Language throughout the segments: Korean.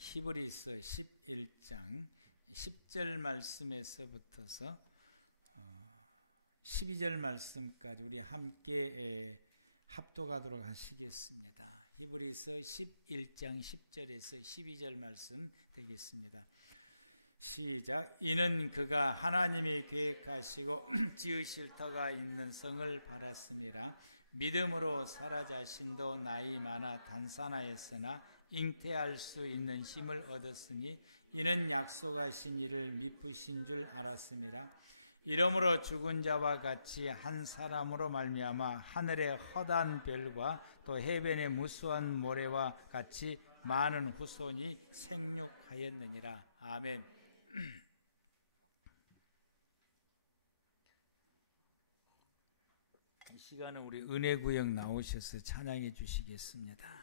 히브리서 11장 10절 말씀에서부터서 12절 말씀까지 우리 함께 합독하도록 하시겠습니다. 히브리서 11장 10절에서 12절 말씀 되겠습니다. 시작. 이는 그가 하나님이 계획하시고 지으실 터가 있는 성을 바랐으리라. 믿음으로 사라 자신도 나이 많아 단산하였으나 잉태할 수 있는 힘을 얻었으니 이는 약속하신 이를 미쁘신 줄 알았습니다. 이러므로 죽은 자와 같이 한 사람으로 말미암아 하늘의 허다한 별과 또 해변의 무수한 모래와 같이 많은 후손이 생육하였느니라. 아멘. 이 시간은 우리 은혜구역 나오셔서 찬양해 주시겠습니다.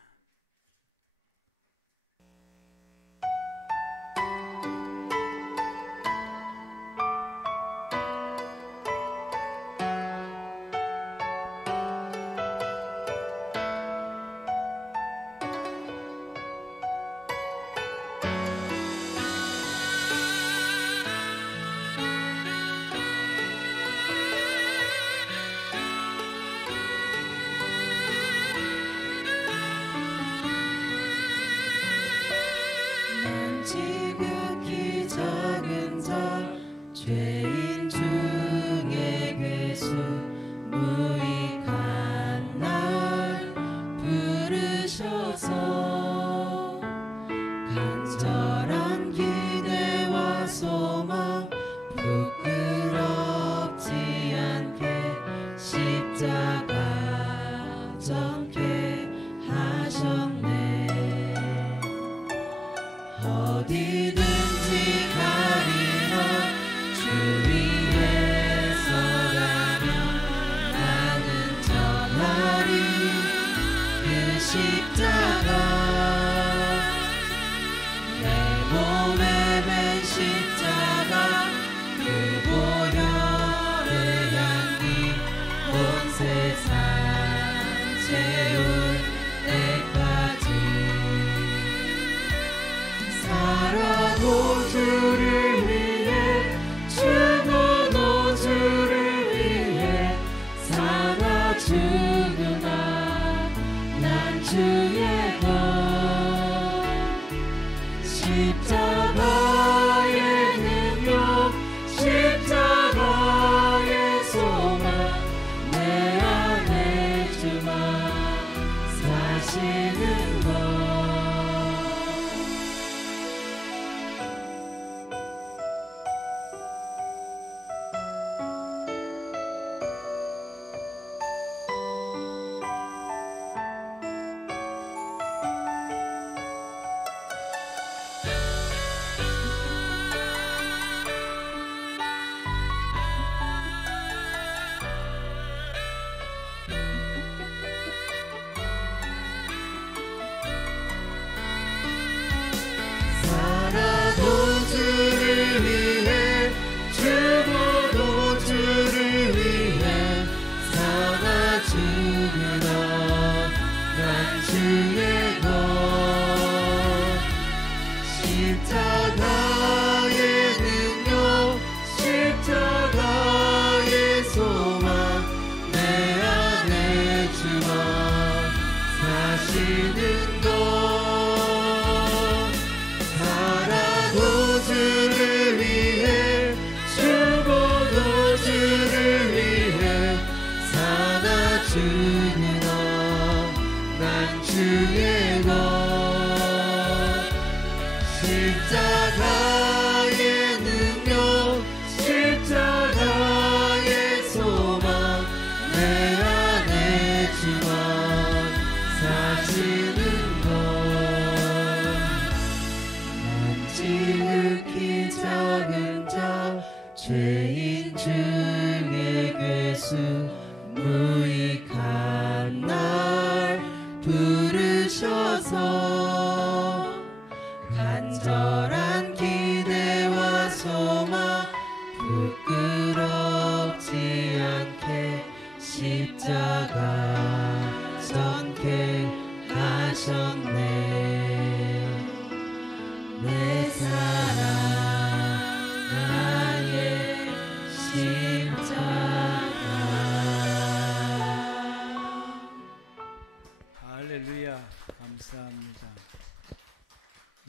죄인 중에 괴수 무익한 날 부르셔서 간절한 기대와 소망 부끄럽지 않게 십자가 져게 하셨네. 어디든지 가리나 주 위에 서가며 나는 전하리 그 십자가. 내 몸에 맨 십자가 그 보혈의 향기 온 세상 채울 때까지 살아도 주를 위해 죽어도 주를 위해 살아 죽으나 난 주의 것. 십자가의 능력 십자가의 소망 내 안에 주만 사시는 것.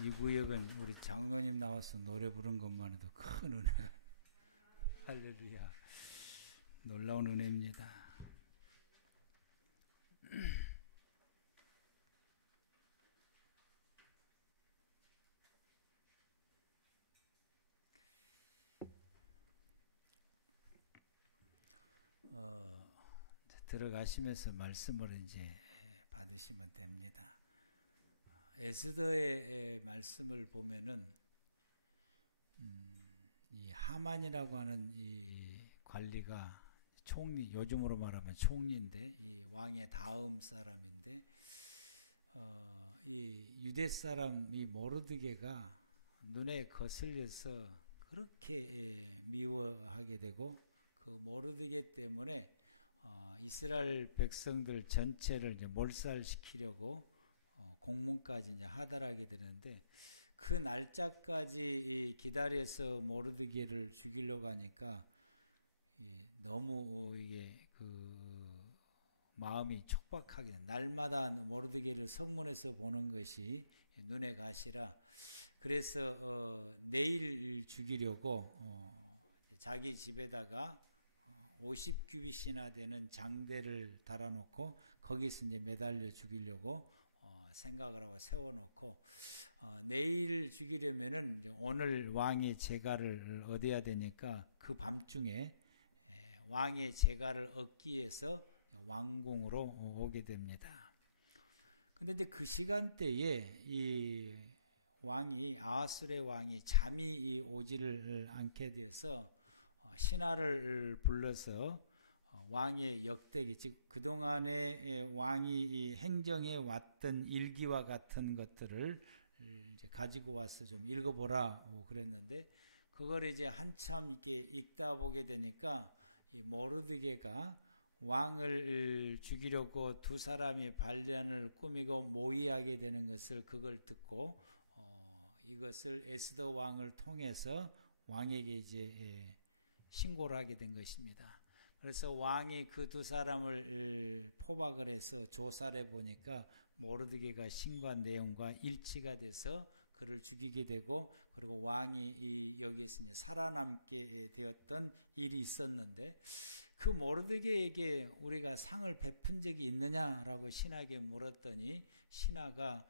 이 구역은 우리 장로님 나와서 노래 부른 것만 해도 큰 은혜. 할렐루야. 놀라운 은혜입니다. 들어가시면서 말씀을 이제 받으시면 됩니다. 에스더의 말씀을 보면은 이 하만이라고 하는 이 관리가 총리, 요즘으로 말하면 총리인데 이 왕의 다음 사람인데 이 유대 사람 이 모르드게가 눈에 거슬려서 그렇게 미워하게 되고 그 모르드게 때문에 이스라엘 백성들 전체를 이제 몰살시키려고 공문까지 이제 하달하게 되는데 그 날짜까지 기다려서 모르드게를 죽이려고 하니까 너무 이게 그 마음이 촉박하게 날마다 모르드게를 성문에서 보는 것이 눈에 가시라. 그래서 내일 죽이려고 자기 집에다가 50규빗이나 되는 장대를 달아놓고 거기서 이제 매달려 죽이려고 생각을 하고 세워놓고 내일 죽이려면은 오늘 왕의 제가를 얻어야 되니까 그 밤중에 왕의 제가를 얻기 위해서 왕궁으로 오게 됩니다. 그런데 그 시간대에 이 왕이 아하술의 왕이 잠이 오지를 않게 돼서 신하를 불러서 왕의 역대기, 즉 그동안에 왕이 행정해 왔던 일기와 같은 것들을 이제 가지고 와서 좀 읽어보라 그랬는데 그걸 이제 한참 읽다 보게 되니까 이 모르드게가 왕을 죽이려고 두 사람이 반란을 꾸미고 모의하게 되는 것을 그걸 듣고 이것을 에스더 왕을 통해서 왕에게 이제 신고를 하게 된 것입니다. 그래서 왕이 그 두 사람을 포박을 해서 조사를 해보니까 모르드게가 신고한 내용과 일치가 돼서 그를 죽이게 되고 그리고 왕이 여기서 살아남게 되었던 일이 있었는데 그 모르드게에게 우리가 상을 베푼 적이 있느냐라고 신하에게 물었더니 신하가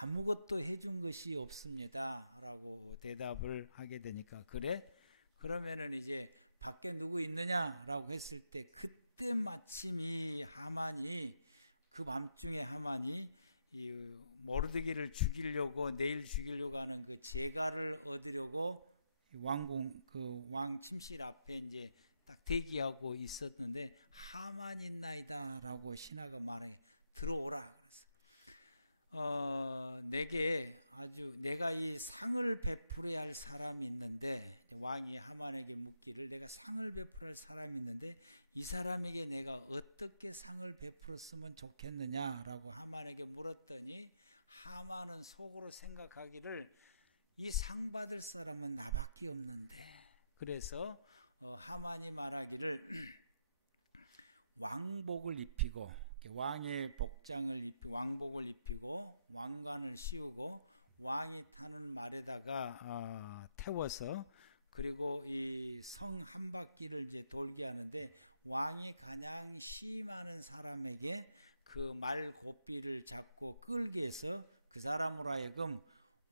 아무것도 해준 것이 없습니다 라고 대답을 하게 되니까 그래? 그러면은 이제 밖에 누구 있느냐라고 했을 때 그때 마침 이 하만이 그 밤중에 하만이 이 모르드게를 죽이려고 내일 죽이려고 하는 그 제가를 얻으려고 왕궁 그 왕 침실 앞에 이제 딱 대기하고 있었는데 하만이 있나이다라고 신하가 말해 들어오라. 내게 아주 내가 이 상을 베풀어야 할 사람이 있는데 왕이 하만에게 묻기를 내가 상을 베풀어야 할 사람이 있는데 이 사람에게 내가 어떻게 상을 베풀었으면 좋겠느냐라고 하만에게 물었더니 하만은 속으로 생각하기를 이 상 받을 사람은 나밖에 없는데 그래서 하만이 말하기를 왕복을 입히고 왕의 복장을 입히고 왕복을 입히고 왕관을 씌우고 왕이 타는 말에다가 태워서 그리고 이 성 한 바퀴를 이제 돌게 하는데 왕이 가장 시임하는 사람에게 그 말 고삐를 잡고 끌게 해서 그 사람으로 하여금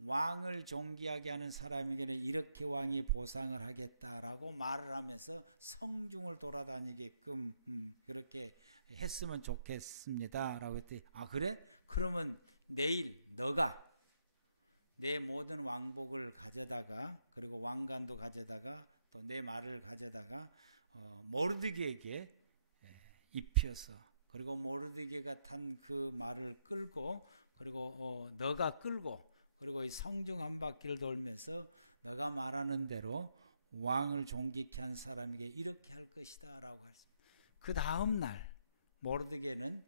왕을 존귀하게 하는 사람에게는 이렇게 왕이 보상을 하겠다라고 말을 하면서 성중을 돌아다니게끔 그렇게 했으면 좋겠습니다 라고 했더니 아 그래? 그러면 내일 너가 내 모든 왕복을 가져다가 그리고 왕관도 가져다가 또 내 말을 가져다가 모르드게에게 입혀서 그리고 모르드게가 탄 그 말을 끌고 그리고 너가 끌고 그리고 이 성중 한 바퀴를 돌면서 너가 말하는 대로 왕을 존귀케 한 사람에게 이렇게 할 것이다 라고 했습니다. 그 다음 날 모르드게는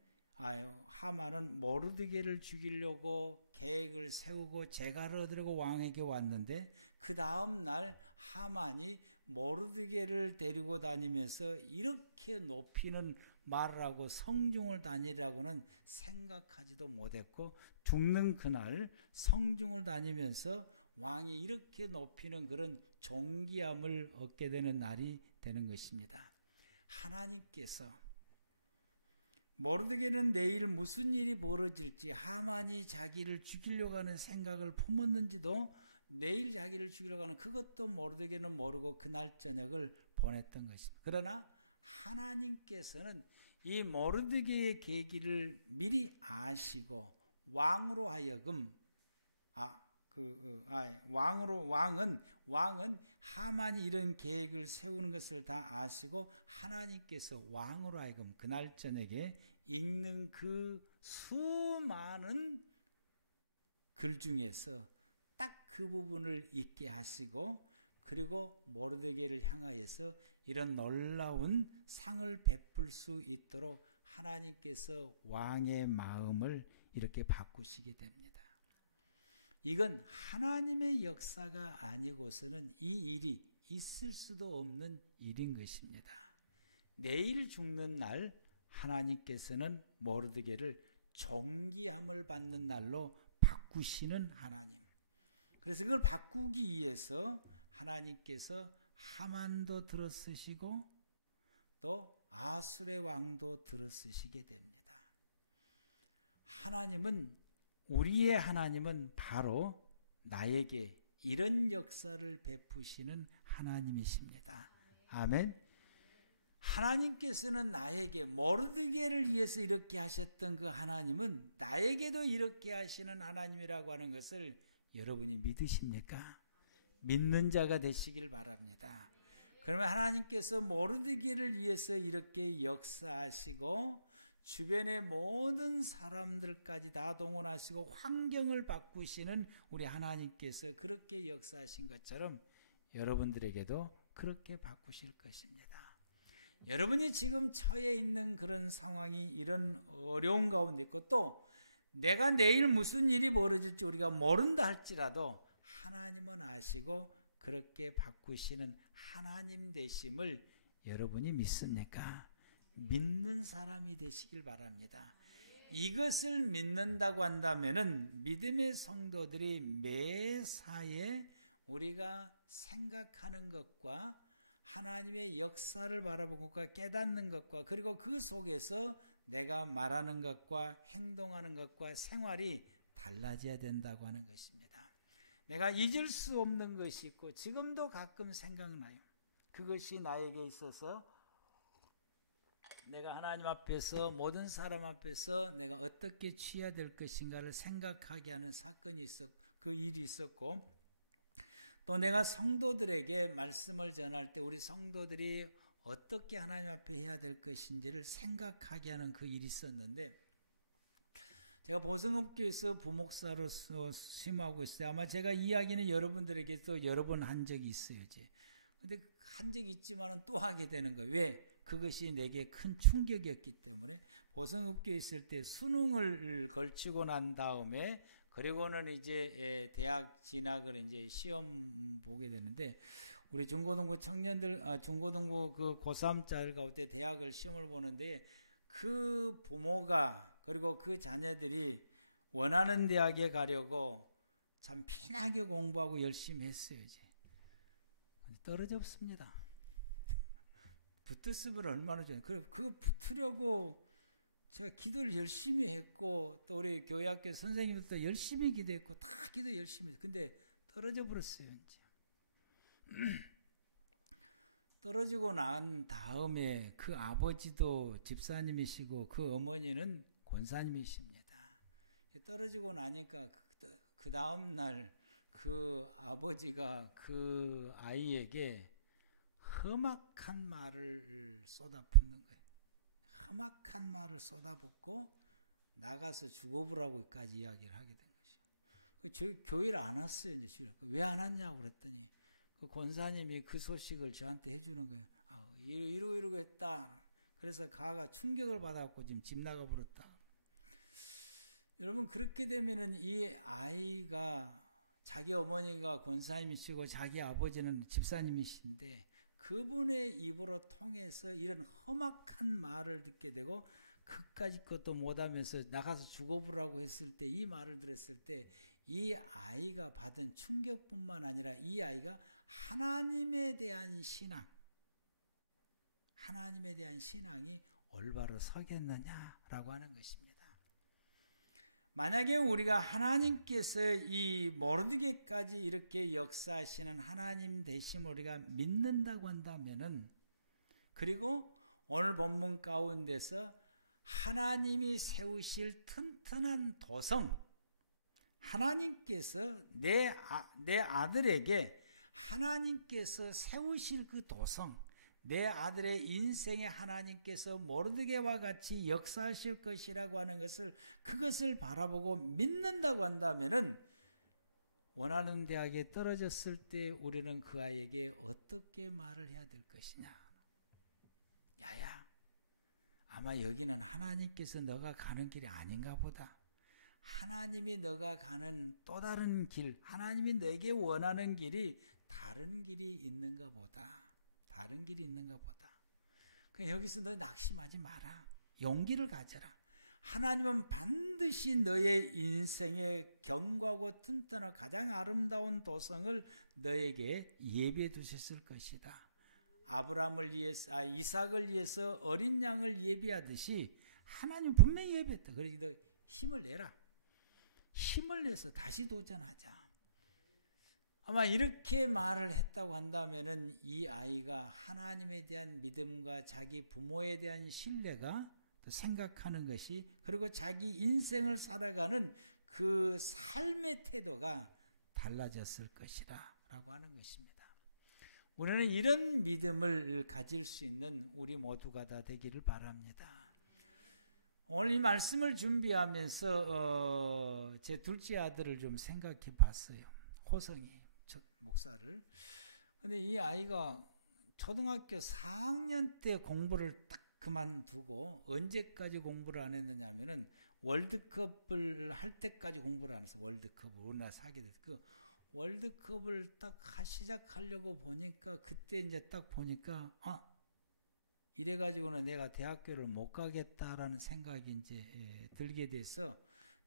하만은 모르드게를 죽이려고 계획을 세우고 제가를 얻으려고 왕에게 왔는데 그 다음 날 하만이 모르드게를 데리고 다니면서 이렇게 높이는 말을 하고 성중을 다니라고는 생각하지도 못했고 죽는 그날 성중을 다니면서 왕이 이렇게 높이는 그런 존귀함을 얻게 되는 날이 되는 것입니다. 하나님께서 모르드게는 내일 무슨 일이 벌어질지, 하만이 자기를 죽이려고 하는 생각을 품었는지도 내일 자기를 죽이려고 하는 그것도 모르드게는 모르고 그날 저녁을 보냈던 것입니다. 그러나 하나님께서는 이 모르드게의 계기를 미리 아시고 왕으로 하여금 왕은 하만이 이런 계획을 세운 것을 다 아시고 하나님께서 왕으로 하여금 그날 저녁에 읽는 그 수많은 글 중에서 딱 그 부분을 읽게 하시고 그리고 모르드게를 향하여서 이런 놀라운 상을 베풀 수 있도록 하나님께서 왕의 마음을 이렇게 바꾸시게 됩니다. 이건 하나님의 역사가 아니고서는 이 일이 있을 수도 없는 일인 것입니다. 내일 죽는 날 하나님께서는 모르드게를 존귀함을 받는 날로 바꾸시는 하나님. 그래서 그걸 바꾸기 위해서 하나님께서 하만도 들어쓰시고 또 아수르의 왕도 들어쓰시게 됩니다. 우리의 하나님은 바로 나에게 이런 역사를 베푸시는 하나님이십니다. 아멘. 하나님께서는 나에게 모르드게를 위해서 이렇게 하셨던 그 하나님은 나에게도 이렇게 하시는 하나님이라고 하는 것을 여러분이 믿으십니까? 믿는 자가 되시길 바랍니다. 그러면 하나님께서 모르드게를 위해서 이렇게 역사하시고 주변의 모든 사람들까지 다 동원하시고 환경을 바꾸시는 우리 하나님께서 그렇게 역사하신 것처럼 여러분들에게도 그렇게 바꾸실 것입니다. 여러분이 지금 처해 있는 그런 상황이 이런 어려운 가운데 있고 또 내가 내일 무슨 일이 벌어질지 우리가 모른다 할지라도 하나님은 아시고 그렇게 바꾸시는 하나님 되심을 여러분이 믿습니까? 믿는 사람이 되시길 바랍니다. 이것을 믿는다고 한다면은 믿음의 성도들이 매사에 우리가 생각하는 것과 하나님의 역사를 바라보는 것과 깨닫는 것과 그리고 그 속에서 내가 말하는 것과 행동하는 것과 생활이 달라져야 된다고 하는 것입니다. 내가 잊을 수 없는 것이 있고 지금도 가끔 생각나요. 그것이 나에게 있어서 내가 하나님 앞에서 모든 사람 앞에서 내가 어떻게 취해야 될 것인가를 생각하게 하는 사건이 그 일이 있었고 또 내가 성도들에게 말씀을 전할 때 우리 성도들이 어떻게 하나님 앞에 해야 될 것인지를 생각하게 하는 그 일이 있었는데 제가 보성업교에서 부목사로서 심하고 있어요. 아마 제가 이야기는 여러분들에게 또 여러 번 한 적이 있어요. 근데 한 적이 있지만 또 하게 되는 거예요. 왜? 그것이 내게 큰 충격이었기 때문에 보성업교에 있을 때 수능을 걸치고 난 다음에 그리고는 이제 대학 진학을 이제 시험 보게 되는데 우리 중고등부 청년들 중고등부 그 고3짤 가운데 대학을 시험을 보는데 그 부모가 그리고 그 자녀들이 원하는 대학에 가려고 참 편하게 공부하고 열심히 했어요. 이제 떨어져 없습니다. 붙었으면 얼마나 좋아요. 그걸 붙으려고 제가 기도를 열심히 했고 또 우리 교회학교 선생님들도 열심히 기도했고 다 기도 열심히 했어요. 근데 떨어져 버렸어요. 이제 떨어지고 난 다음에 그 아버지도 집사님이시고 그 어머니는 권사님이십니다. 떨어지고 나니까 그 다음 날 그 아버지가 그 아이에게 험악한 말을 쏟아붓는 거예요. 험악한 말을 쏟아붓고 나가서 죽어보라고까지 이야기를 하게 된 것이에요. 저희 교회를 안 왔어요. 왜 안 왔냐고 그랬더니 그 권사님이 그 소식을 저한테 해주는 거예요. 이러고 했다. 그래서 가가 충격을 받았고 지금 집 나가버렸다. 여러분 그렇게 되면은 이 아이가 자기 어머니가 권사님이시고 자기 아버지는 집사님이신데 그분의 입으로 통해서 이런 험악한 말을 듣게 되고 아직까지 것도 못하면서 나가서 죽어보라고 했을 때, 이 말을 들었을 때 이 아이가 받은 충격뿐만 아니라 이 아이가 하나님에 대한 신앙, 하나님에 대한 신앙이 올바로 서겠느냐라고 하는 것입니다. 만약에 우리가 하나님께서 이 모르드게까지 이렇게 역사하시는 하나님 되심을 우리가 믿는다고 한다면은, 그리고 오늘 본문 가운데서 하나님이 세우실 튼튼한 도성, 하나님께서 내 아들에게 하나님께서 세우실 그 도성, 내 아들의 인생에 하나님께서 모르드게와 같이 역사하실 것이라고 하는 것을, 그것을 바라보고 믿는다고 한다면은, 원하는 대학에 떨어졌을 때 우리는 그 아이에게 어떻게 말을 해야 될 것이냐. 야야, 아마 여기는 하나님께서 너가 가는 길이 아닌가 보다. 하나님이 너가 가는 또 다른 길, 하나님이 너에게 원하는 길이 다른 길이 있는가 보다. 다른 길이 있는가 보다. 그러니까 여기서 너 낙심하지 마라. 용기를 가져라. 하나님은 반드시 너의 인생의 견고하고 튼튼한 가장 아름다운 도성을 너에게 예비해 두셨을 것이다. 아브라함을 위해서, 이삭을 위해서 어린 양을 예비하듯이 하나님 분명히 예비했다. 그러니까 힘을 내라. 힘을 내서 다시 도전하자. 아마 이렇게 말을 했다고 한다면은 이 아이가 하나님에 대한 믿음과 자기 부모에 대한 신뢰가 또 생각하는 것이, 그리고 자기 인생을 살아가는 그 삶의 태도가 달라졌을 것이라 라고 하는 것입니다. 우리는 이런 믿음을 가질 수 있는 우리 모두가 다 되기를 바랍니다. 오늘 이 말씀을 준비하면서 제 둘째 아들을 좀 생각해 봤어요. 호성이 첫 목사를. 근데 이 아이가 초등학교 4학년 때 공부를 딱 그만두고, 언제까지 공부를 안 했느냐면은 월드컵을 할 때까지 공부를 안 했어요. 월드컵을 우리나라 사게 됐어요. 그 월드컵을 딱 시작하려고 보니까, 그때 이제 딱 보니까 이래가지고는 내가 대학교를 못 가겠다라는 생각이 이제 들게 돼서,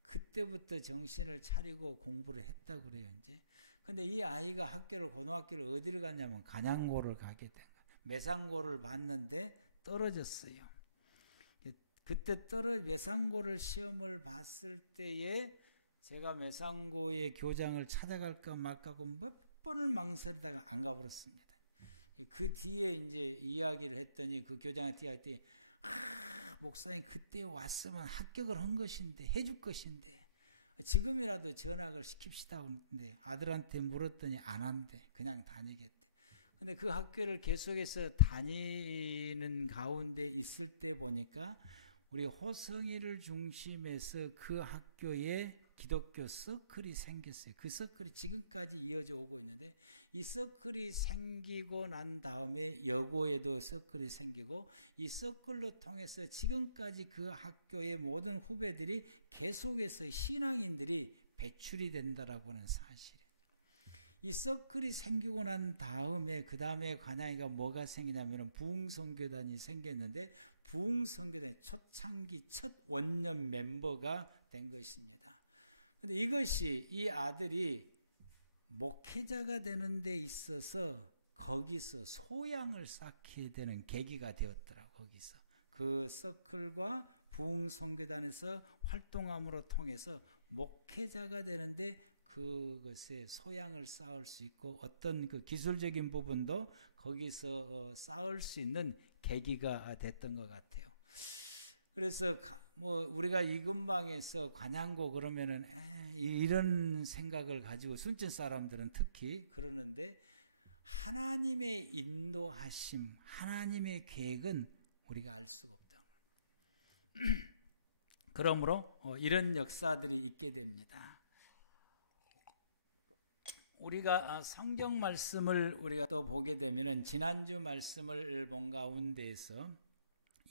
그때부터 정신을 차리고 공부를 했다고 그래요, 이제. 근데 이 아이가 고등학교를 어디를 갔냐면 간양고를 가게 된 거예요. 매상고를 봤는데 떨어졌어요. 그때 매상고를 시험을 봤을 때에 제가 매상고의 교장을 찾아갈까 말까 하고 몇 번을 망설이다가 안 가버렸습니다. 그 뒤에 이제 이야기를 했더니 그 교장한테 할 때, 목사님 그때 왔으면 합격을 한 것인데, 해줄 것인데 지금이라도 전학을 시킵시다 하는데, 아들한테 물었더니 안 한대. 그냥 다니겠대. 근데 그 학교를 계속해서 다니는 가운데 있을 때 보니까 우리 호성이를 중심해서 그 학교에 기독교 서클이 생겼어요. 그 서클이 지금까지 이어져 오고 있는데, 이 서클이 생기고 난 다음에 여고에도 서클이 생기고, 이 서클로 통해서 지금까지 그 학교의 모든 후배들이 계속해서 신앙인들이 배출이 된다라고 하는 사실이에요. 이 서클이 생기고 난 다음에, 그 다음에 관양이가 뭐가 생기냐면 부흥선교단이 생겼는데, 부흥선교단 초창기 첫 원년 멤버가 된 것입니다. 근데 이것이, 이 아들이 목회자가 되는 데 있어서 거기서 소양을 쌓게 되는 계기가 되었더라. 거기서 그 서클과 부흥선교단에서 활동함으로 통해서 목회자가 되는데 그것에 소양을 쌓을 수 있고, 어떤 그 기술적인 부분도 거기서 쌓을 수 있는 계기가 됐던 것 같아요. 그래서 뭐 우리가 이 근방에서 관양고 그러면은 이런 생각을 가지고, 순천 사람들은 특히 그러는데, 하나님의 인도하심, 하나님의 계획은 우리가 알 수가 없다. 그러므로 이런 역사들이 있게 됩니다. 우리가 성경 말씀을 우리가 또 보게 되면은, 지난주 말씀을 본 가운데에서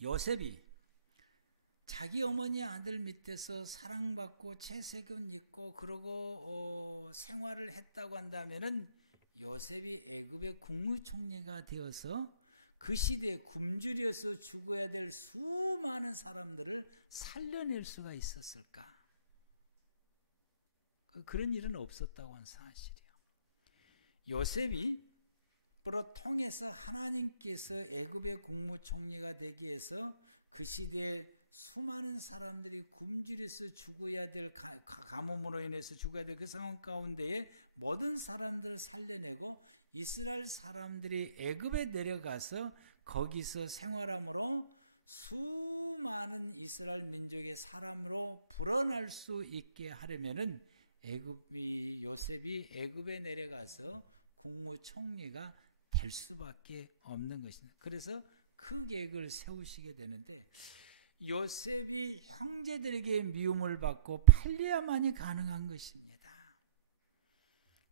요셉이 자기 어머니 아들 밑에서 사랑받고 채세균 있고 그러고 생활을 했다고 한다면은, 요셉이 애굽의 국무총리가 되어서 그 시대에 굶주려서 죽어야 될 수많은 사람들을 살려낼 수가 있었을까? 그런 일은 없었다고 하는 사실이에요. 요셉이 로 통해서 하나님께서 애굽의 국무총리가 되기 위해서 그 시대에 수많은 사람들이 굶주려서 죽어야 될 가뭄으로 인해서 죽어야 될 그 상황 가운데에 모든 사람들을 살려내고 이스라엘 사람들이 애굽에 내려가서 거기서 생활함으로 수많은 이스라엘 민족의 사람으로 불어날 수 있게 하려면은 요셉이 애굽에 내려가서 국무총리가 될 수밖에 없는 것입니다. 그래서 그 계획을 세우시게 되는데 요셉이 형제들에게 미움을 받고 팔려야만이 가능한 것입니다.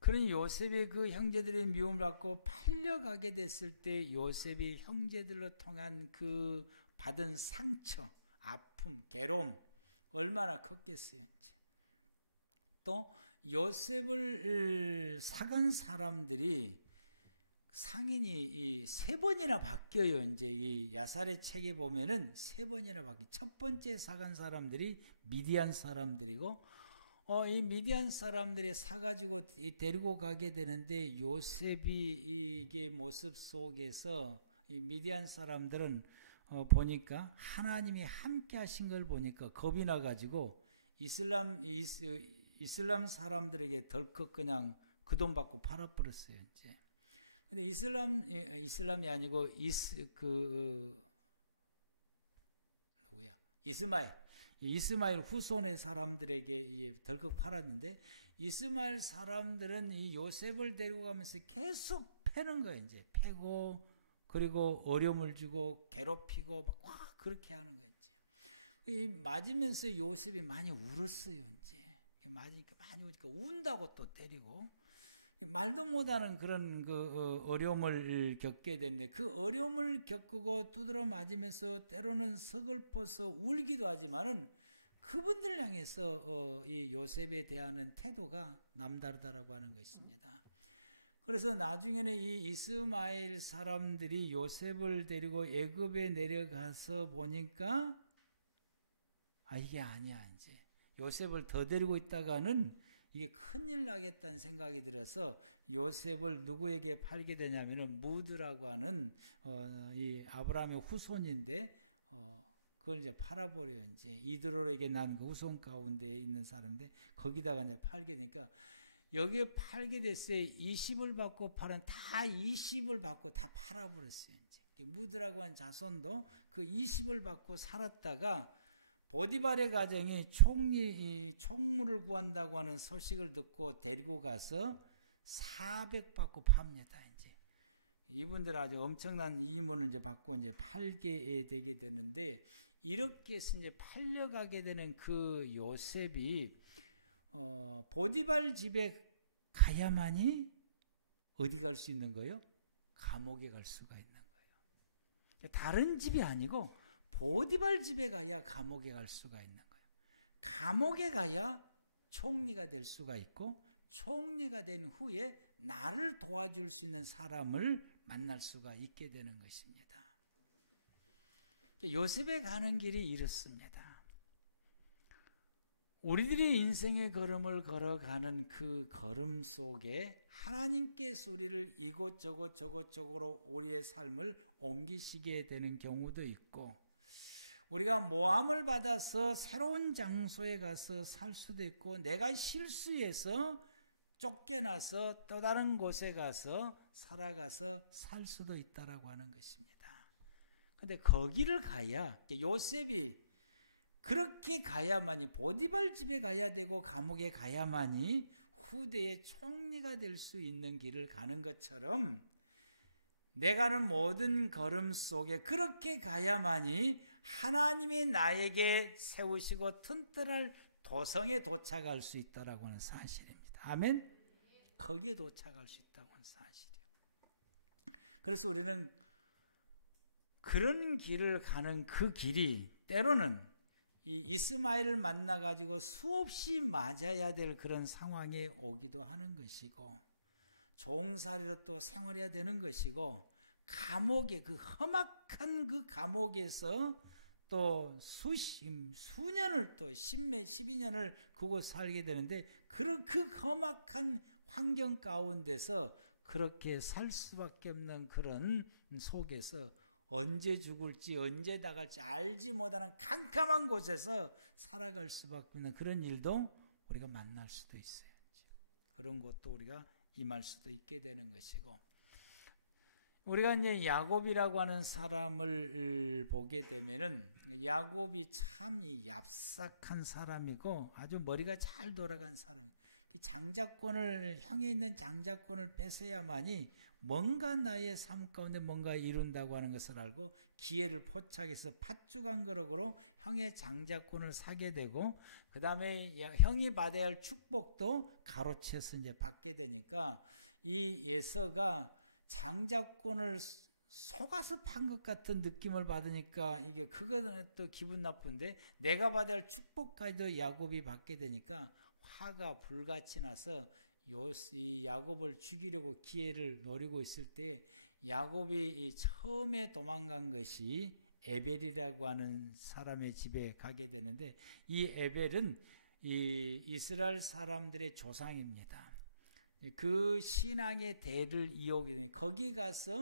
그런 요셉이 그 형제들의 미움을 받고 팔려가게 됐을 때 요셉이 형제들로 통한 그 받은 상처, 아픔, 괴로움 얼마나 컸겠어요. 또 요셉을 사간 사람들이 상인이 3번이나 바뀌어요. 이제 이 야살의 책에 보면은 3번이나 바뀌어요. 첫 번째 사간 사람들이 미디안 사람들이고, 이 미디안 사람들이 사가지고 데리고 가게 되는데 요셉이 이게 모습 속에서 이 미디안 사람들은 보니까 하나님이 함께 하신 걸 보니까 겁이 나가지고 이슬람 사람들에게 덜컥 그냥 그 돈 받고 팔아버렸어요. 이제. 근데 이슬람이 아니고 이스마엘 후손의 사람들에게 덜컥 팔았는데 이스마엘 사람들은 이 요셉을 데리고 가면서 계속 패는 거예요. 이제 패고 그리고 어려움을 주고 괴롭히고 막 그렇게 하는 거예요. 맞으면서 요셉이 많이 울었어요. 이제 맞으니까 많이 우니까 운다고 또 때리고. 말도 못하는 그런 어려움을 겪게 됐는데 그 어려움을 겪고 두드러 맞으면서 때로는 서글퍼서 울기도 하지만은 그분들 향해서 이 요셉에 대한 태도가 남다르다라고 하는 것입니다. 그래서 나중에는 이 이스마엘 사람들이 요셉을 데리고 애굽에 내려가서 보니까 이게 아니야 이제 요셉을 더 데리고 있다가는 이게 큰일 나겠다는 생각이 들어서 요셉을 누구에게 팔게 되냐면은 무드라고 하는 이 아브라함의 후손인데 그걸 이제 팔아버려요. 이제 이드로에게 난 그 후손 가운데 있는 사람인데 거기다가 이제 팔게 되니까 여기에 팔게 됐어요. 20을 받고 팔은 다 20을 받고 다 팔아버렸어요. 이제 무드라고 한 자손도 그 20을 받고 살았다가 보디발의 가정이 총무를 구한다고 하는 소식을 듣고 데리고 가서 400 받고 팝니다. 이제 이분들 아주 엄청난 임무를 이제 받고 이제 팔게 되게 되는데 이렇게 해서 이제 팔려가게 되는 그 요셉이 보디발 집에 가야만이 어디 갈 수 있는 거예요? 감옥에 갈 수가 있는 거예요. 다른 집이 아니고 보디발 집에 가야 감옥에 갈 수가 있는 거예요. 감옥에 가야 총리가 될 수가 있고 총리가 된 후에 나를 도와줄 수 있는 사람을 만날 수가 있게 되는 것입니다. 요셉에 가는 길이 이렇습니다. 우리들의 인생의 걸음을 걸어가는 그 걸음 속에 하나님께서 우리를 이곳저곳으로 우리의 삶을 옮기시게 되는 경우도 있고 우리가 모함을 받아서 새로운 장소에 가서 살 수도 있고 내가 실수해서 쫓겨나서 또 다른 곳에 가서 살아가서 살 수도 있다라고 하는 것입니다. 근데 거기를 가야 요셉이 그렇게 가야만이 보디발 집에 가야 되고 감옥에 가야만이 후대의 총리가 될 수 있는 길을 가는 것처럼 내가 하는 모든 걸음 속에 그렇게 가야만이 하나님이 나에게 세우시고 튼튼할 도성에 도착할 수 있다라고 하는 사실입니다. 아멘? 거기에 도착할 수 있다고 하는 사실이에요. 그래서 우리는 그런 길을 가는 그 길이 때로는 이 이스마엘을 만나가지고 수없이 맞아야 될 그런 상황에 오기도 하는 것이고 종살이로 또 생활해야 되는 것이고 감옥의 그 험악한 그 감옥에서 또 수년을 또 10년, 12년을 그곳 살게 되는데 그 험악한 환경 가운데서 그렇게 살 수밖에 없는 그런 속에서 언제 죽을지 언제 나갈지 알지 못하는 캄캄한 곳에서 살아갈 수밖에 없는 그런 일도 우리가 만날 수도 있어요. 그런 것도 우리가 임할 수도 있게 되는 것이고, 우리가 이제 야곱이라고 하는 사람을 보게 되면은 야곱이 참 얄싹한 사람이고 아주 머리가 잘 돌아간 사람. 형에 있는 장자권을 뺏어야만이 뭔가 나의 삶 가운데 뭔가 이룬다고 하는 것을 알고 기회를 포착해서 팥죽한 거럭으로 형의 장자권을 사게 되고, 그 다음에 형이 받아야 할 축복도 가로채서 이제 받게 되니까 이 에서가 장자권을 속아서 판 것 같은 느낌을 받으니까 이게 그거는 또 기분 나쁜데, 내가 받아야 할 축복까지도 야곱이 받게 되니까 화가 불같이 나서 이 야곱을 죽이려고 기회를 노리고 있을 때 야곱이 처음에 도망간 것이 에벨이라고 하는 사람의 집에 가게 되는데, 이 에벨은 이 이스라엘 사람들의 조상입니다. 그 신앙의 대를 이어오게 됩니다. 거기 가서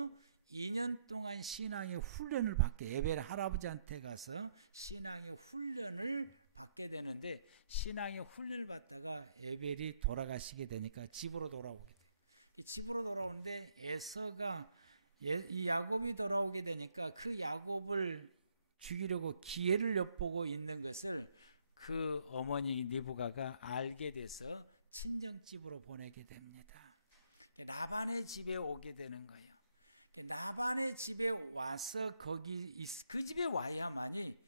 2년 동안 신앙의 훈련을 받게, 에벨 할아버지한테 가서 신앙의 훈련을 받게 되는데, 신앙의 훈련을 받다가 에벨이 돌아가시게 되니까 집으로 돌아오게 돼요. 집으로 돌아오는데 에서가 이 야곱이 돌아오게 되니까 그 야곱을 죽이려고 기회를 엿보고 있는 것을 그 어머니 리브가가 알게 돼서 친정집으로 보내게 됩니다. 라반의 집에 오게 되는 거예요. 라반의 집에 와서 그 집에 와야만이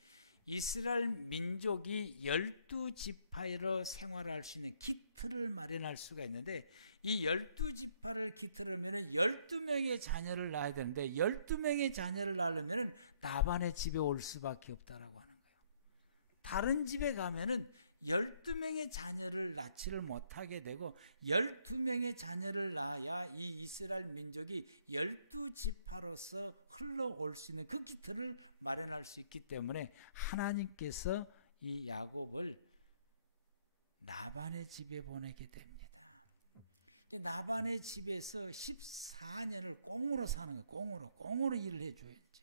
이스라엘 민족이 12지파로 생활할 수 있는 기틀을 마련할 수가 있는데, 이 12지파를 기틀을 하면 12명의 자녀를 낳아야 되는데, 12명의 자녀를 낳으려면 라반의 집에 올 수밖에 없다라고 하는 거예요. 다른 집에 가면은 12명의 자녀를 낳지를 못하게 되고, 12명의 자녀를 낳아야 이 이스라엘 민족이 12지파로서 흘러올 수 있는 그 기틀을 마련할 수 있기 때문에 하나님께서 이 야곱을 라반의 집에 보내게 됩니다. 라반의 집에서 14년을 꽁으로 사는 거예요. 꽁으로 일을 해줘야지.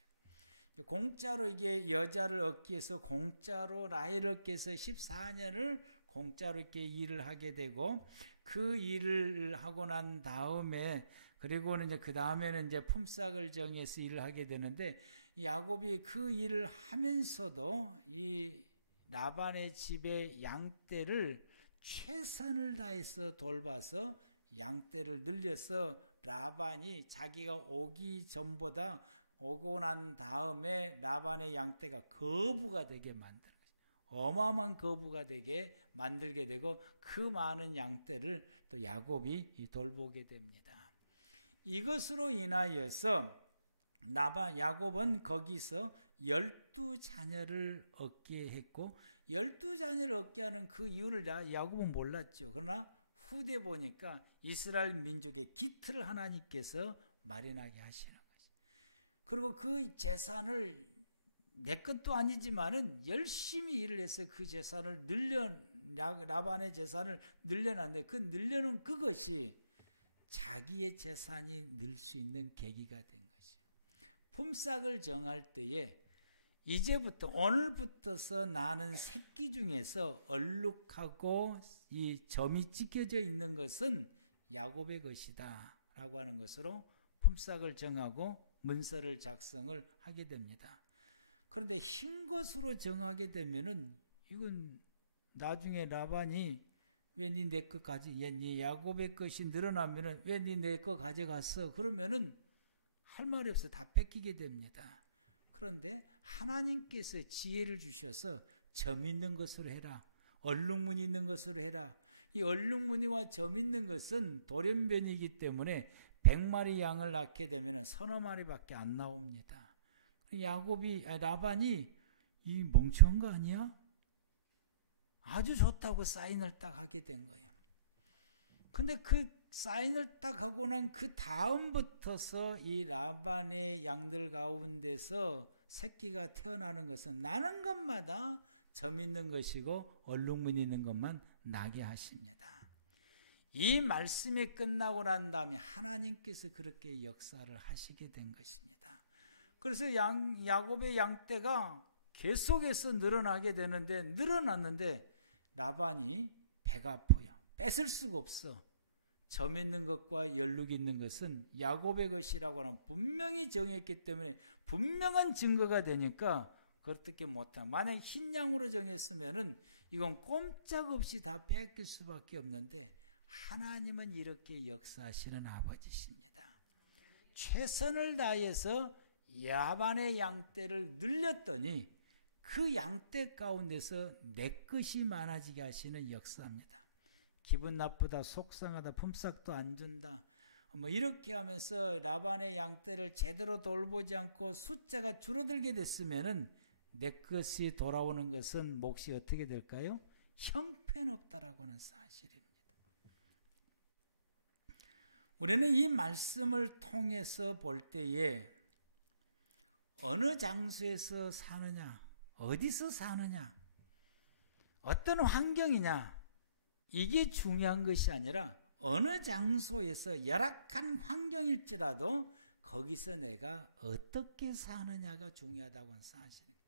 공짜로 이게 여자를 얻기 위해서 공짜로 라헬을 얻기 위해서 14년을 공짜로 이렇게 일을 하게 되고, 그 일을 하고 난 다음에, 그리고는 이제 그 다음에는 이제 품삯을 정해서 일을 하게 되는데, 야곱이 그 일을 하면서도 이 라반의 집의 양떼를 최선을 다해서 돌봐서 양떼를 늘려서 라반이 자기가 오기 전보다 오고 난 다음에 라반의 양떼가 거부가 되게 만드는 거죠. 어마어마한 거부가 되게 만들게 되고, 그 많은 양떼를 또 야곱이 돌보게 됩니다. 이것으로 인하여서 야곱은 거기서 12자녀를 얻게 했고, 12자녀를 얻게 하는 그 이유를 야곱은 몰랐죠. 그러나 후대 보니까 이스라엘 민족의 기틀을 하나님께서 마련하게 하시는 거죠. 그리고 그 재산을 내 것도 아니지만은 열심히 일을 해서 그 재산을 라반의 재산을 늘려놨는데, 그 늘려놓은 그것이 자기의 재산이 늘 수 있는 계기가 된 것이. 품삯을 정할 때에 이제부터 오늘부터서 나는 새끼 중에서 얼룩하고 이 점이 찍혀져 있는 것은 야곱의 것이다 라고 하는 것으로 품삯을 정하고 문서를 작성을 하게 됩니다. 그런데 흰 것으로 정하게 되면은 이건 나중에 라반이 왜 니 내 거 니 야곱의 것이 늘어나면은 왜 니 내 거 가져갔어? 그러면은 할 말이 없어. 다 뺏기게 됩니다. 그런데 하나님께서 지혜를 주셔서 점 있는 것으로 해라. 얼룩무늬 있는 것으로 해라. 이 얼룩무늬와 점 있는 것은 돌연변이기 때문에 100마리 양을 낳게 되면 서너 마리밖에 안 나옵니다. 라반이 이 멍청한 거 아니야? 아주 좋다고 사인을 딱 하게 된 거예요. 근데 그 사인을 딱 하고 난 그 다음부터서 이 라반의 양들 가운데서 새끼가 태어나는 것은 나는 것마다 점 있는 것이고 얼룩무늬 있는 것만 나게 하십니다. 이 말씀이 끝나고 난 다음에 하나님께서 그렇게 역사를 하시게 된 것입니다. 그래서 야곱의 양떼가 계속해서 늘어나게 되는데 늘어났는데 라반이 배가 아파요. 뺏을 수가 없어. 점 있는 것과 열룩이 있는 것은 야곱의 것이라고 하면 분명히 정했기 때문에 분명한 증거가 되니까 그렇게 못한. 만약에 흰 양으로 정했으면은 이건 꼼짝없이 다 뺏길 수밖에 없는데 하나님은 이렇게 역사하시는 아버지십니다. 최선을 다해서 라반의 양떼를 늘렸더니 그 양떼 가운데서 내 것이 많아지게 하시는 역사입니다. 기분 나쁘다, 속상하다, 품삯도 안 준다, 뭐 이렇게 하면서 라반의 양떼를 제대로 돌보지 않고 숫자가 줄어들게 됐으면은 내 것이 돌아오는 것은 몫이 어떻게 될까요? 형편없다라고 하는 사실입니다. 우리는 이 말씀을 통해서 볼 때에 어느 장소에서 사느냐, 어디서 사느냐, 어떤 환경이냐, 이게 중요한 것이 아니라 어느 장소에서 열악한 환경일지라도 거기서 내가 어떻게 사느냐가 중요하다고 하는 사실입니다.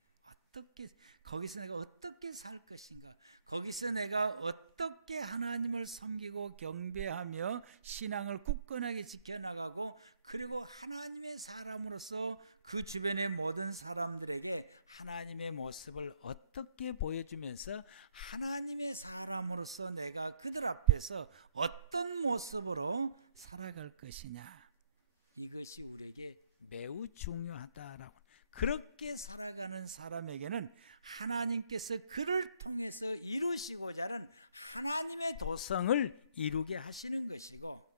거기서 내가 어떻게 살 것인가, 거기서 내가 어떻게 하나님을 섬기고 경배하며 신앙을 굳건하게 지켜나가고 그리고 하나님의 사람으로서 그 주변의 모든 사람들에게 하나님의 모습을 어떻게 보여주면서 하나님의 사람으로서 내가 그들 앞에서 어떤 모습으로 살아갈 것이냐, 이것이 우리에게 매우 중요하다라고. 그렇게 살아가는 사람에게는 하나님께서 그를 통해서 이루시고자 하는 하나님의 도성을 이루게 하시는 것이고,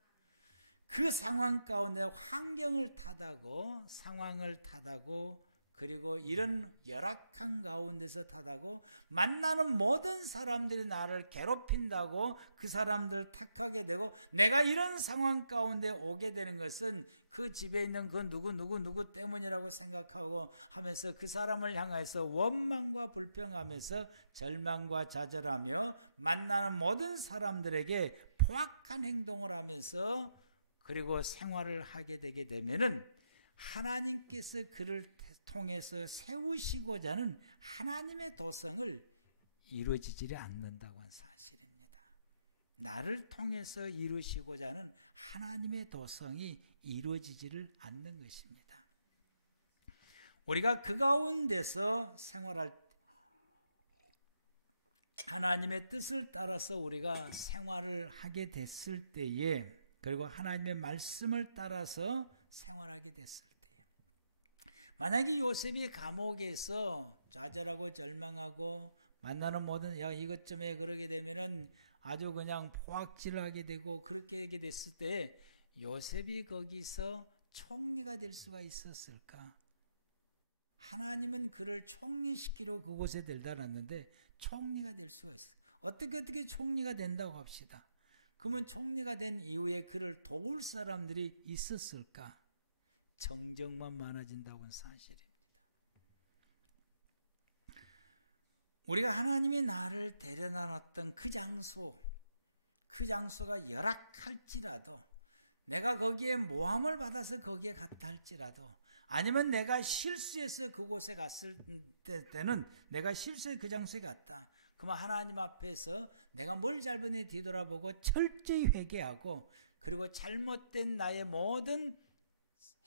그 상황 가운데 환경을 탓하고 상황을 탓하고 그리고 이런 열악한 가운데서 탓하고 만나는 모든 사람들이 나를 괴롭힌다고 그 사람들을 탓하게 되고 내가 이런 상황 가운데 오게 되는 것은 그 집에 있는 그 누구 때문이라고 생각하고 하면서 그 사람을 향해서 원망과 불평하면서 절망과 좌절하며 만나는 모든 사람들에게 포악한 행동을 하면서 그리고 생활을 하게 되게 되면은 하나님께서 그를 통해서 세우시고자 하는 하나님의 도성을 이루어지지 않는다고 하는 사실입니다. 나를 통해서 이루시고자 하는 하나님의 도성이 이루어지지를 않는 것입니다. 우리가 그 가운데서 생활할 때 하나님의 뜻을 따라서 우리가 생활을 하게 됐을 때에 그리고 하나님의 말씀을 따라서 생활하게 됐을 때 만약에 요셉이 감옥에서 좌절하고 절망하고 만나는 모든 이것 좀 해 그러게 되면은 아주 그냥 포악질을 하게 되고 그렇게 하게 됐을 때 요셉이 거기서 총리가 될 수가 있었을까? 하나님은 그를 총리시키려 그곳에 데려다 놨는데 총리가 될 수가 있어요. 어떻게 총리가 된다고 합시다. 그러면 총리가 된 이후에 그를 도울 사람들이 있었을까? 정적만 많아진다고는 사실입니다. 우리가 하나님이 나를 데려다 놨던 그 장소가 열악할지라도 내가 거기에 모함을 받아서 거기에 갔다 할지라도 아니면 내가 실수해서 그곳에 갔을 때는 내가 실수해 그 장소에 갔다. 그러면 하나님 앞에서 내가 뭘 잘못했는지 뒤돌아보고 철저히 회개하고 그리고 잘못된 나의 모든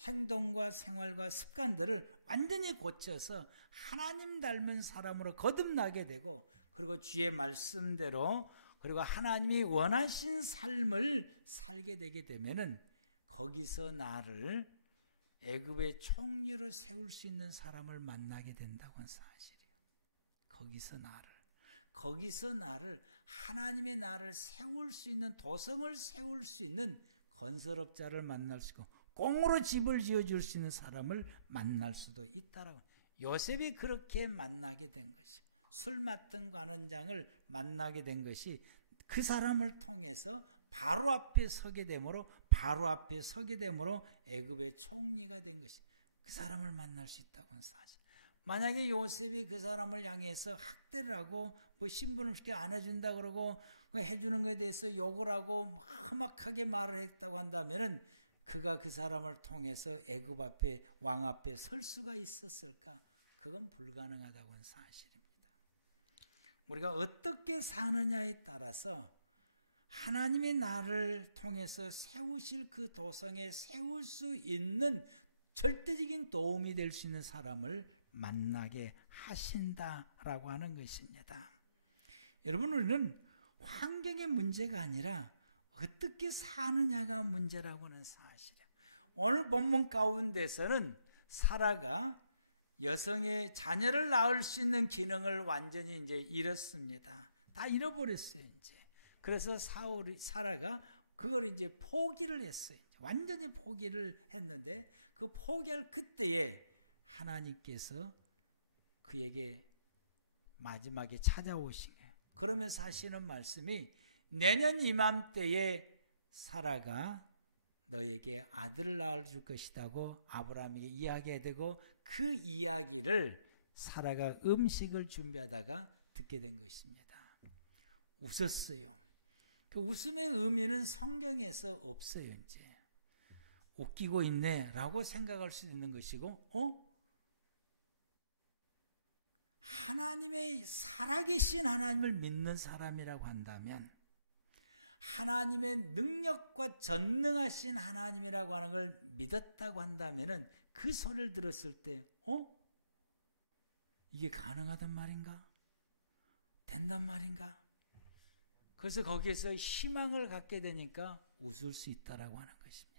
행동과 생활과 습관들을 완전히 고쳐서 하나님 닮은 사람으로 거듭나게 되고 그리고 주의 말씀대로 그리고 하나님이 원하신 삶을 살게 되게 되면은 거기서 나를 애굽의 총리로 세울 수 있는 사람을 만나게 된다고 하는 사실이에요. 거기서 나를 하나님이 나를 세울 수 있는 도성을 세울 수 있는 건설업자를 만날 수 있고 꽁으로 집을 지어줄 수 있는 사람을 만날 수도 있다라고. 요셉이 그렇게 만나게 된 것이 술 맡던 관원장을 만나게 된 것이 그 사람을 통해서 바로 앞에 서게 되므로 애굽의 총리가 된 것이 그 사람을 만날 수 있다고 하는 사실. 만약에 요셉이 그 사람을 향해서 학대를 하고 뭐 신분을 쉽게 안 해준다 그러고 해주는 것에 대해서 욕을 하고 험악하게 말을 했다고 한다면은 그가 그 사람을 통해서 애굽 앞에 왕 앞에 설 수가 있었을까? 그건 불가능하다고 하는 사실입니다. 우리가 어떻게 사느냐에 따라서 하나님의 나를 통해서 세우실 그 도성에 세울 수 있는 절대적인 도움이 될 수 있는 사람을 만나게 하신다라고 하는 것입니다. 여러분, 우리는 환경의 문제가 아니라 어떻게 사느냐가 문제라고 하는 사실이에요. 오늘 본문 가운데서는 사라가 여성의 자녀를 낳을 수 있는 기능을 완전히 이제 잃었습니다. 다 잃어버렸어요, 이제. 그래서 사라가 그걸 이제 포기를 했어요. 완전히 포기를 했는데 그 포기할 그때에 하나님께서 그에게 마지막에 찾아오신 거예요. 그러면서 하시는 말씀이 내년 이맘때에 사라가 너에게 아들을 낳아줄 것이라고 아브라함에게 이야기해야 되고 그 이야기를 사라가 음식을 준비하다가 듣게 된 것입니다. 웃었어요. 그 웃음의 의미는 성경에서 없어요. 이제 웃기고 있네 라고 생각할 수 있는 것이고 하나님의 살아계신 하나님을 믿는 사람이라고 한다면 하나님의 능력과 전능하신 하나님이라고 하는 걸 믿었다고 한다면 그 소리를 들었을 때 이게 가능하단 말인가? 된단 말인가? 그래서 거기에서 희망을 갖게 되니까 웃을 수 있다라고 하는 것입니다.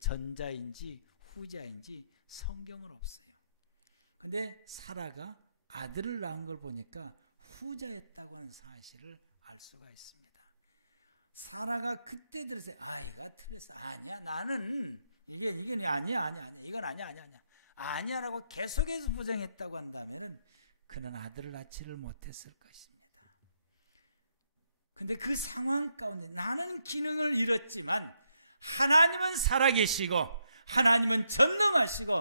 전자인지 후자인지 성경은 없어요. 근데 사라가 아들을 낳은 걸 보니까 후자였다고 하는 사실을 알 수가 있습니다. 사라가 그때 들어서 내가 틀렸어. 아니야. 나는 이게 아니야. 이건 아니야라고 계속해서 부정했다고 한다면 그는 아들을 낳지를 못했을 것입니다. 근데 그 상황 가운데 나는 기능을 잃었지만 하나님은 살아계시고 하나님은 전능하시고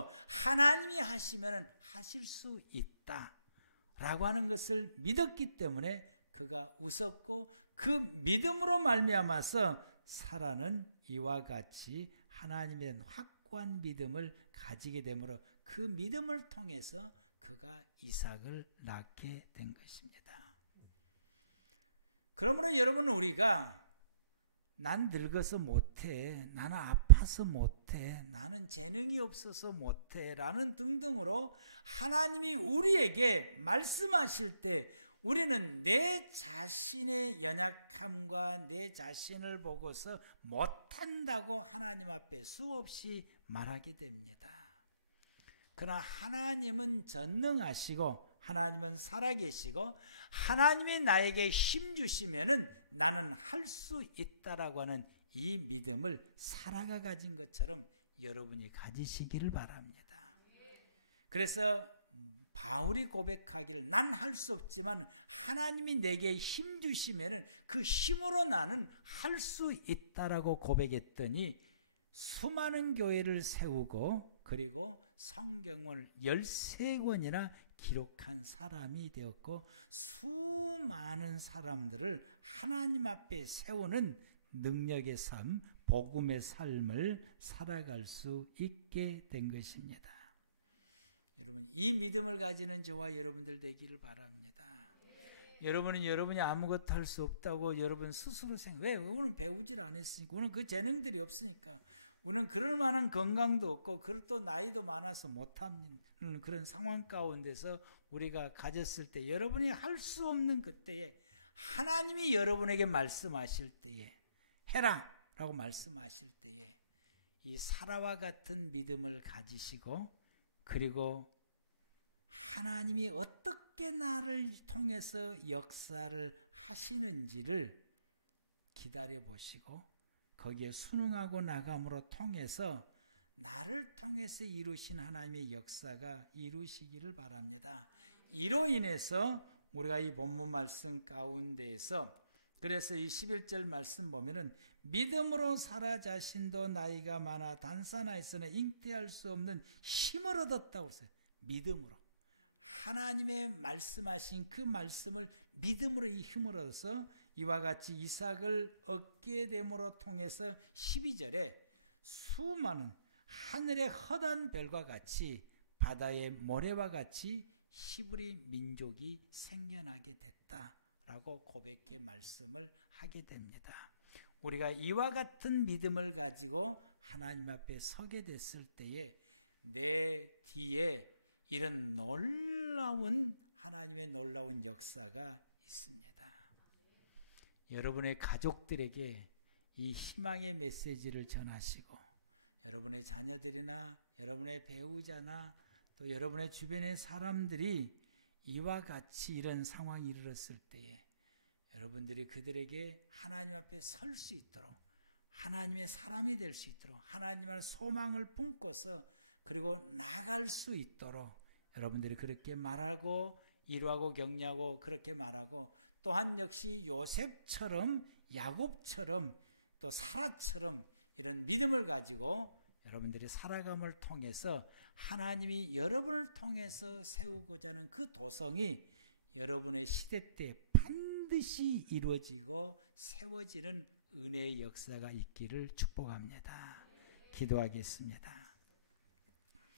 하나님이 하시면 하실 수 있다라고 하는 것을 믿었기 때문에 그가 웃었고 그 믿음으로 말미암아서 사라는 이와 같이 하나님의 확고한 믿음을 가지게 되므로 그 믿음을 통해서 그가 이삭을 낳게 된 것입니다. 그러므로 여러분, 우리가 난 늙어서 못해, 나는 아파서 못해, 나는 재능이 없어서 못해 라는 등등으로 하나님이 우리에게 말씀하실 때 우리는 내 자신의 연약함과 내 자신을 보고서 못한다고 하나님 앞에 수없이 말하게 됩니다. 그러나 하나님은 전능하시고 하나님은 살아계시고 하나님이 나에게 힘 주시면은 나는 할 수 있다라고 하는 이 믿음을 사라가 가진 것처럼 여러분이 가지시기를 바랍니다. 그래서 바울이 고백하기를 난 할 수 없지만 하나님이 내게 힘 주시면 그 힘으로 나는 할 수 있다라고 고백했더니 수많은 교회를 세우고 그리고 성경을 13권이나 기록한 사람이 되었고 수많은 사람들을 하나님 앞에 세우는 능력의 삶, 복음의 삶을 살아갈 수 있게 된 것입니다. 이 믿음을 가지는 저와 여러분들 되기를 바랍니다. 여러분은 여러분이 아무것도 할 수 없다고 여러분 스스로 왜? 우리는 배우질 않았으니까. 우리는 그 재능들이 없으니까. 우리는 그럴 만한 건강도 없고 또 나이도 많아서 못하는 그런 상황 가운데서 우리가 가졌을 때 여러분이 할 수 없는 그때에 하나님이 여러분에게 말씀하실 때에 해라 라고 말씀하실 때에 이 사라와 같은 믿음을 가지시고 그리고 하나님이 어떻게 나를 통해서 역사를 하시는지를 기다려 보시고 거기에 순응하고 나감으로 통해서 나를 통해서 이루신 하나님의 역사가 이루시기를 바랍니다. 이로 인해서 우리가 이 본문 말씀 가운데에서 그래서 이 11절 말씀 보면은 믿음으로 사라 자신도 나이가 많아 단산하였으나 잉태할 수 없는 힘을 얻었다고 했어요. 믿음으로. 하나님의 말씀하신 그 말씀을 믿음으로 이 힘을 얻어서 이와 같이 이삭을 얻게 됨으로 통해서 12절에 수많은 하늘의 허다한 별과 같이 바다의 모래와 같이 히브리 민족이 생겨나게 됐다라고 고백의 말씀을 하게 됩니다. 우리가 이와 같은 믿음을 가지고 하나님 앞에 서게 됐을 때에 내 뒤에 이런 놀라운 하나님의 놀라운 역사가 있습니다. 여러분의 가족들에게 이 희망의 메시지를 전하시고 여러분의 자녀들이나 여러분의 배우자나 또 여러분의 주변의 사람들이 이와 같이 이런 상황이 이르렀을 때에 여러분들이 그들에게 하나님 앞에 설 수 있도록 하나님의 사람이 될 수 있도록 하나님의 소망을 품고서 그리고 나갈 수 있도록 여러분들이 그렇게 말하고 이루하고 격려하고 그렇게 말하고 또한 역시 요셉처럼 야곱처럼 또 사라처럼 이런 믿음을 가지고 여러분들이 살아감을 통해서 하나님이 여러분을 통해서 세우고자 하는 그 도성이 여러분의 시대 때 반드시 이루어지고 세워지는 은혜의 역사가 있기를 축복합니다. 기도하겠습니다.